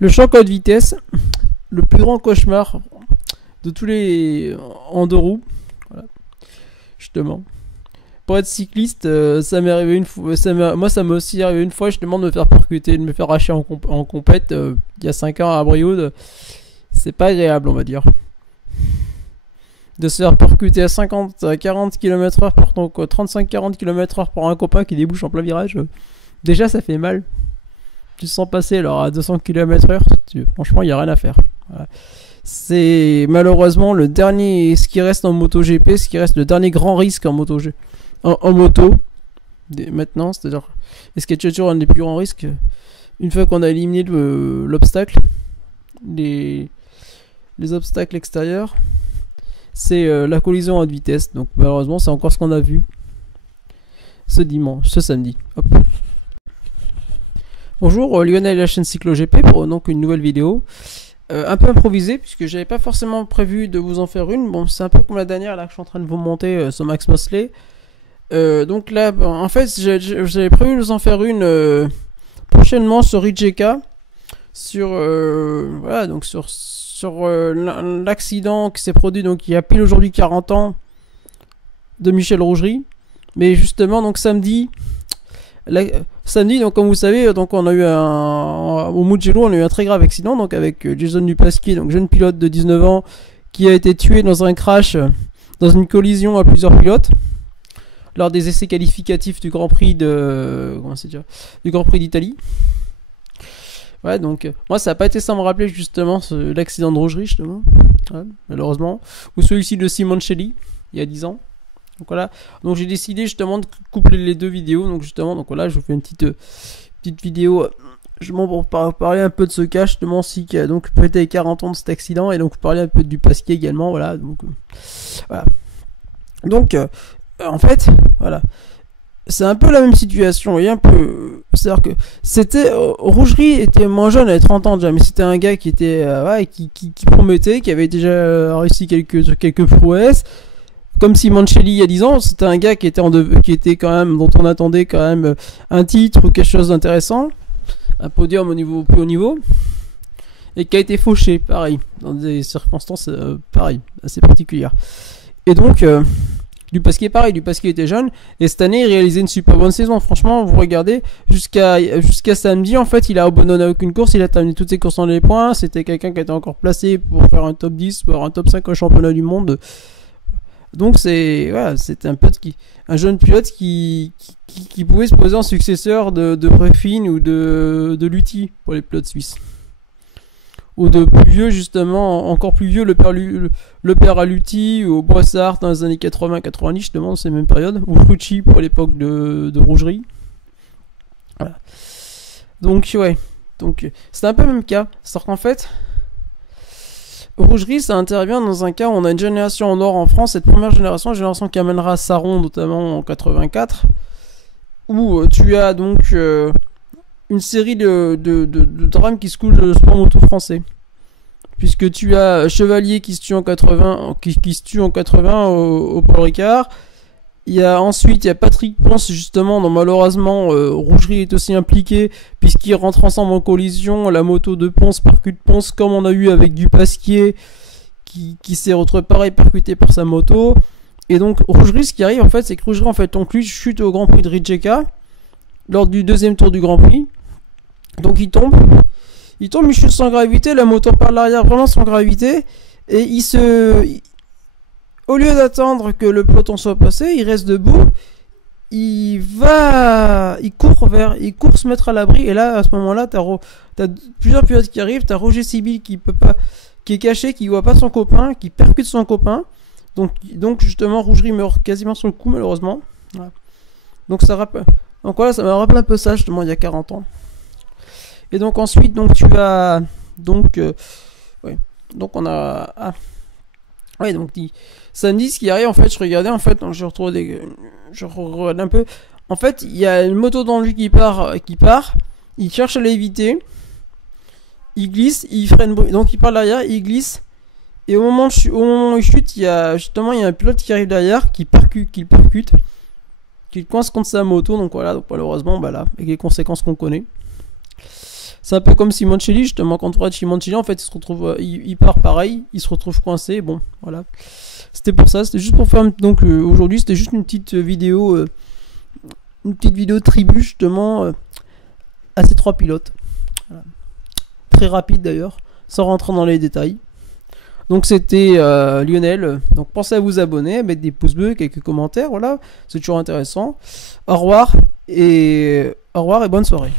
Le choc à haute vitesse, le plus grand cauchemar de tous les en deux roues. Voilà, justement. Pour être cycliste, ça m'est arrivé une fois. Moi, ça m'est aussi arrivé une fois, justement, de me faire percuter, de me faire hacher en compète il y a 5 ans à Brioude. C'est pas agréable, on va dire. De se faire percuter à 40 km/h par ton 35-40 km/h par un copain qui débouche en plein virage. Déjà, ça fait mal. Tu te sens passer alors à 200 km/h. Franchement, il n'y a rien à faire. Voilà. C'est malheureusement le dernier, ce qui reste en MotoGP, ce qui reste le dernier grand risque en MotoGP. En moto, maintenant, c'est-à-dire, est-ce qu'il y a toujours un des plus grands risques une fois qu'on a éliminé l'obstacle, les obstacles extérieurs, c'est la collision à haute vitesse. Donc malheureusement, c'est encore ce qu'on a vu ce samedi. Hop. Bonjour, Lionel de la chaîne CycloGP pour donc une nouvelle vidéo. Un peu improvisée, puisque j'avais pas forcément prévu de vous en faire une. Bon, c'est un peu comme la dernière là que je suis en train de vous monter sur Max Mosley. Donc là, en fait, j'avais prévu de vous en faire une prochainement sur Rijeka, sur voilà, donc sur l'accident qui s'est produit donc il y a pile aujourd'hui 40 ans de Michel Rougerie. Mais justement, donc samedi, donc comme vous savez, donc on a eu au Mugello, on a eu un très grave accident donc avec Jason Dupasquier, donc jeune pilote de 19 ans qui a été tué dans un crash, dans une collision à plusieurs pilotes lors des essais qualificatifs du Grand Prix du Grand Prix d'Italie. Ouais, donc moi ça n'a pas été sans me rappeler justement l'accident de Rougerie justement, ouais, malheureusement, ou celui-ci de Simoncelli il y a 10 ans. Donc voilà, donc j'ai décidé justement de coupler les deux vidéos. Donc justement, donc voilà, je vous fais une petite vidéo justement pour parler un peu de ce cas justement qui a donc peut-être 40 ans de cet accident, et donc parler un peu du Pasquier également. Voilà, donc voilà. Donc en fait, voilà, c'est un peu la même situation. Vous voyez un peu, c'est-à-dire que c'était Rougerie était moins jeune, à 30 ans déjà, mais c'était un gars qui était ouais, qui promettait, qui avait déjà réussi quelques prouesses. Comme Simoncelli il y a 10 ans, c'était un gars qui était quand même, dont on attendait quand même un titre ou quelque chose d'intéressant, un podium au plus haut niveau, et qui a été fauché, pareil, dans des circonstances pareil, assez particulières. Et donc Dupasquier pareil, Dupasquier était jeune, et cette année il réalisait une super bonne saison. Franchement, vous regardez, jusqu'à samedi, en fait, il a abandonné aucune course, il a terminé toutes ses courses dans les points. C'était quelqu'un qui était encore placé pour faire un top 10, pour un top 5 au championnat du monde. Donc voilà, c'était un jeune pilote qui pouvait se poser en successeur de Breffin ou de Luthi pour les pilotes suisses. Ou de plus vieux, justement, encore plus vieux, le père à Luthi ou Boissard dans les années 80-90, justement, dans ces mêmes périodes, ou Frucci pour l'époque de Rougerie. Voilà. Donc ouais, donc c'est un peu le même cas. C'est-à-dire qu'en fait, Rougerie, ça intervient dans un cas où on a une génération en or en France, cette première génération qui amènera Saron notamment en 84, où tu as donc une série de drames qui se coulent le sport moto français, puisque tu as Chevalier qui se tue en 80, qui se tue en 80 au Paul Ricard. Ensuite il y a Patrick Ponce justement, dont malheureusement Rougerie est aussi impliqué, puisqu'ils rentrent ensemble en collision, la moto de Ponce percute Ponce, comme on a eu avec Dupasquier qui s'est retrouvé pareil percuté par sa moto. Et donc Rougerie, ce qui arrive en fait, c'est que Rougerie en fait chute au Grand Prix de Rijeka lors du deuxième tour du Grand Prix. Donc il tombe, il chute sans gravité, la moto part de l'arrière vraiment sans gravité, et au lieu d'attendre que le peloton soit passé, il reste debout, il court se mettre à l'abri, et là, à ce moment-là, t'as plusieurs pilotes qui arrivent, t'as Roger Sibyl qui est caché, qui voit pas son copain, qui percute son copain, donc justement, Rougerie meurt quasiment sur le coup, malheureusement. Voilà. Donc voilà, ça me rappelle un peu ça, justement, il y a 40 ans. Et donc ensuite, donc tu as, ouais, donc on a, ouais, donc samedi, ce qui arrive, en fait, je regardais, en fait, donc je regarde un peu. En fait, il y a une moto dans lui qui part, il cherche à l'éviter, il glisse, il freine, donc il part derrière, il glisse, et au moment où il chute, il y a un pilote qui arrive derrière, qui percute, qui coince contre sa moto, donc voilà, donc malheureusement, bah là, avec les conséquences qu'on connaît. C'est un peu comme Simoncelli, justement, quand on regarde Simoncelli, en fait, il se retrouve, il part pareil, il se retrouve coincé, bon, voilà. C'était pour ça, c'était juste pour faire, donc aujourd'hui, c'était juste une petite vidéo tribu, justement, à ces 3 pilotes. Voilà. Très rapide d'ailleurs, sans rentrer dans les détails. Donc c'était Lionel, donc pensez à vous abonner, à mettre des pouces bleus, quelques commentaires, voilà, c'est toujours intéressant. Au revoir et bonne soirée.